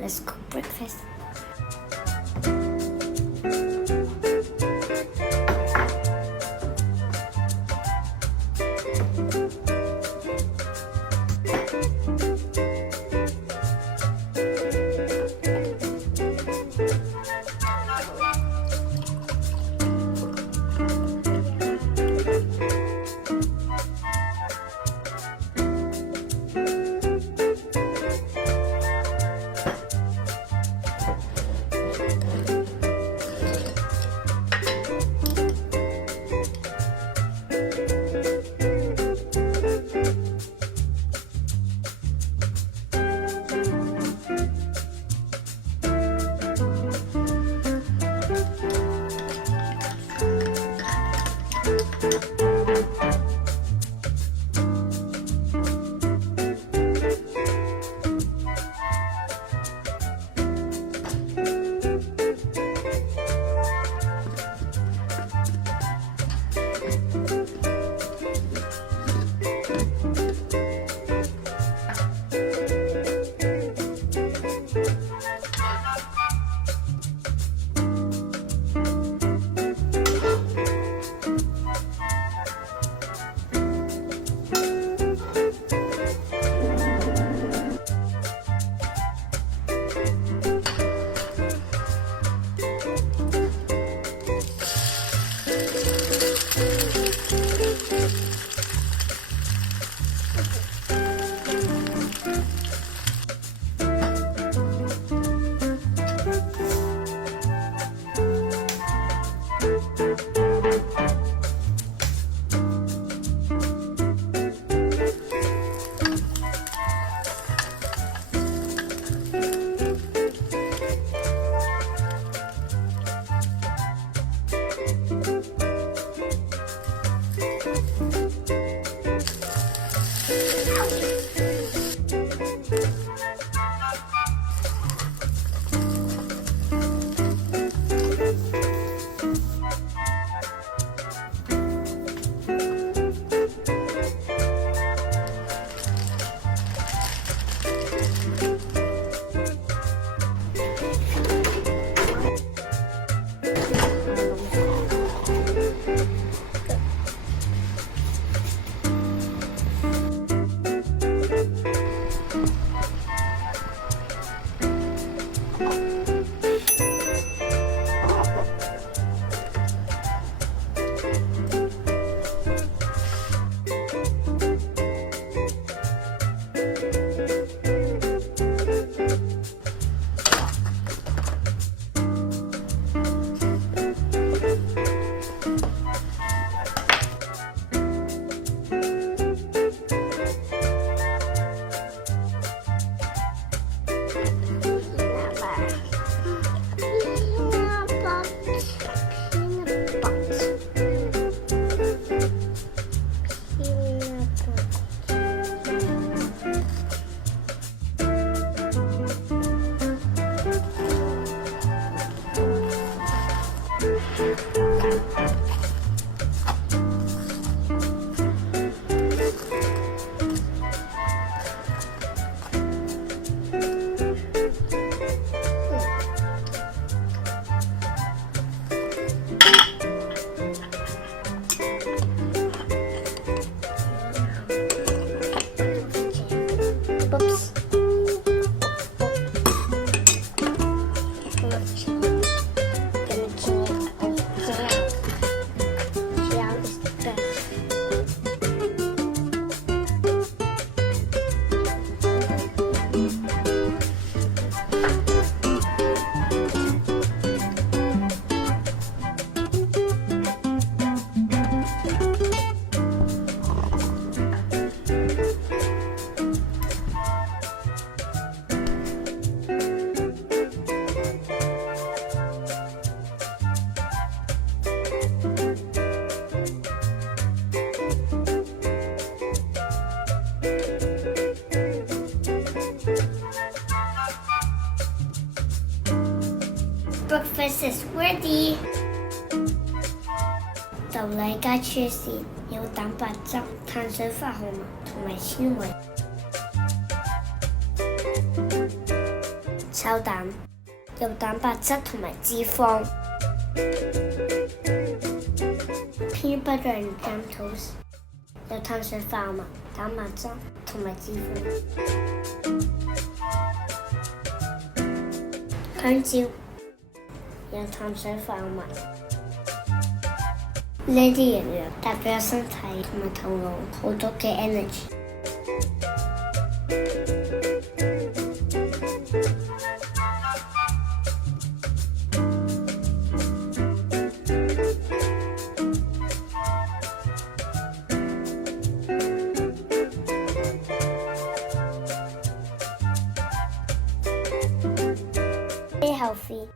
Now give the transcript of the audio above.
Let's cook breakfast. Breakfast is ready。豆類加芝士，有蛋白質、碳水化合物同埋纖維。炒蛋，有蛋白質同埋脂肪。Peanut butter and jam toast， 有碳水化合物、蛋白質同埋脂肪。香蕉，有碳水化合物。呢啲營養帶俾我身體同埋頭腦好多嘅 energy。Be healthy.